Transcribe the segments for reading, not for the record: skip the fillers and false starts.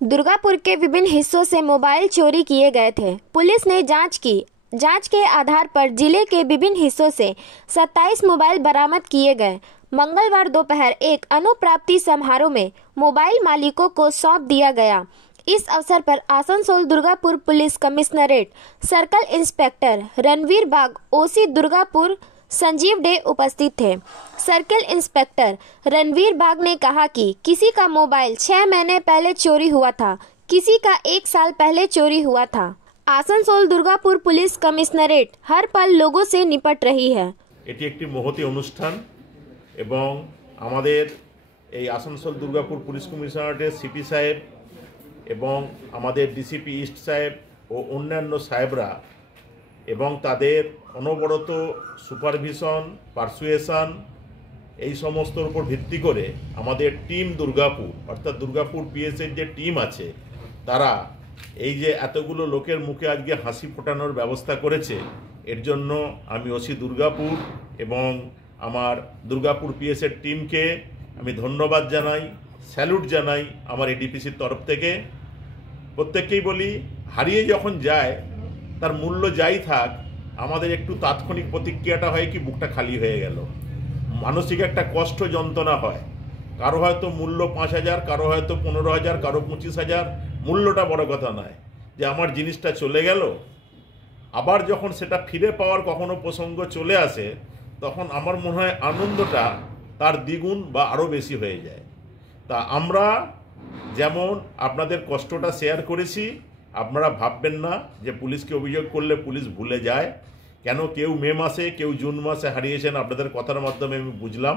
दुर्गापुर के विभिन्न हिस्सों से मोबाइल चोरी किए गए थे। पुलिस ने जांच की। जांच के आधार पर जिले के विभिन्न हिस्सों से 27 मोबाइल बरामद किए गए। मंगलवार दोपहर एक अनुप्राप्ति समारोह में मोबाइल मालिकों को सौंप दिया गया। इस अवसर पर Asansol Durgapur police commissionerate circle inspector Ranbir Bag, OC Durgapur Sanjeev De उपस्थित थे। सर्किल इंस्पेक्टर रणवीर बाग ने कहा कि किसी का मोबाइल 6 महीने पहले चोरी हुआ था, किसी का 1 साल पहले चोरी हुआ था। आसनसोल दुर्गापुर पुलिस कमिश्नरेट हर पल लोगों से निपट रही है। এটি একটি মহতি অনুষ্ঠান এবং আমাদের এই আসানসোল দুর্গাপুর পুলিশ কমিশনারেটের সিপি সাহেব এবং আমাদের ডিসিপি ইস্ট সাহেব ও অন্যান্য সাহেবরা এবং তাদের অনবরত সুপারভিশন, পারসুয়েশন এই সমস্তর উপর ভিত্তি করে আমাদের টিম দুর্গাপুর অর্থাৎ দুর্গাপুর পিএসের যে টিম আছে তারা এই যে এতগুলো লোকের মুখে আজকে হাসি ফোটানোর ব্যবস্থা করেছে, এর জন্য আমি ওসি দুর্গাপুর এবং আমার দুর্গাপুর পিএসের টিমকে আমি ধন্যবাদ জানাই, স্যালুট জানাই আমার এডিপিসির তরফ থেকে। প্রত্যেককেই বলি, হারিয়ে যখন যায় তার মূল্য যাই থাক, আমাদের একটু তাৎক্ষণিক প্রতিক্রিয়াটা হয় কি বুকটা খালি হয়ে গেল, মানসিক একটা কষ্ট যন্ত্রণা হয়। কারো হয়তো মূল্য 5,000, কারো হয়তো 15,000, কারো 25,000। মূল্যটা বড় কথা নয়, যে আমার জিনিসটা চলে গেল। আবার যখন সেটা ফিরে পাওয়ার কখনো প্রসঙ্গ চলে আসে তখন আমার মনে হয় আনন্দটা তার দ্বিগুণ বা আরও বেশি হয়ে যায়। তা আমরা যেমন আপনাদের কষ্টটা শেয়ার করেছি, আপনারা ভাববেন না যে পুলিশকে অভিযোগ করলে পুলিশ ভুলে যায়। কেন কেউ মে মাসে, কেউ জুন মাসে হারিয়েছেন, আপনাদের কথার মাধ্যমে আমি বুঝলাম।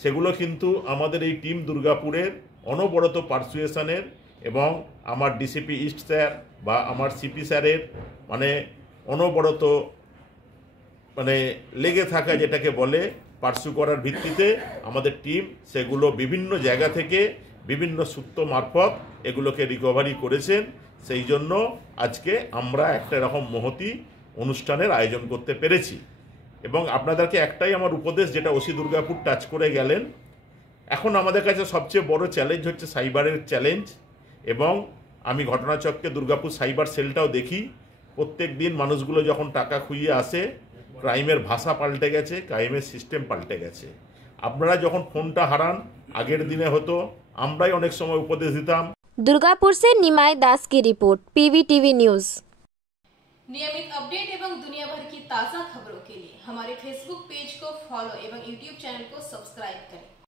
সেগুলো কিন্তু আমাদের এই টিম দুর্গাপুরের অনবরত পারসুয়েশনের এবং আমার ডিসিপি ইস্ট স্যার বা আমার সিপি স্যারের অনবরত লেগে থাকা, যেটাকে বলে পার্সু করার ভিত্তিতে আমাদের টিম সেগুলো বিভিন্ন জায়গা থেকে বিভিন্ন সূত্র মারফত এগুলোকে রিকভারি করেছেন। সেই জন্য আজকে আমরা একটা এরকম মহতি অনুষ্ঠানের আয়োজন করতে পেরেছি। এবং আপনাদেরকে একটাই আমার উপদেশ, যেটা ওসি দুর্গাপুর টাচ করে গেলেন, এখন আমাদের কাছে সবচেয়ে বড় চ্যালেঞ্জ হচ্ছে সাইবারের চ্যালেঞ্জ। এবং আমি ঘটনাচক্রে দুর্গাপুর সাইবার সেলটাও দেখি, প্রত্যেক দিন মানুষগুলো যখন টাকা খুইয়ে আসে, ক্রাইমের ভাষা পাল্টে গেছে, ক্রাইমের সিস্টেম পাল্টে গেছে। আপনারা যখন ফোনটা হারান, আগের দিনে হতো আমরাই অনেক সময় উপদেশ দিতাম। दुर्गापुर से निमाय दास की रिपोर्ट, PVTV न्यूज। नियमित अपडेट एवं दुनिया भर की ताज़ा खबरों के लिए हमारे फेसबुक पेज को फॉलो एवं यूट्यूब चैनल को सब्सक्राइब करें।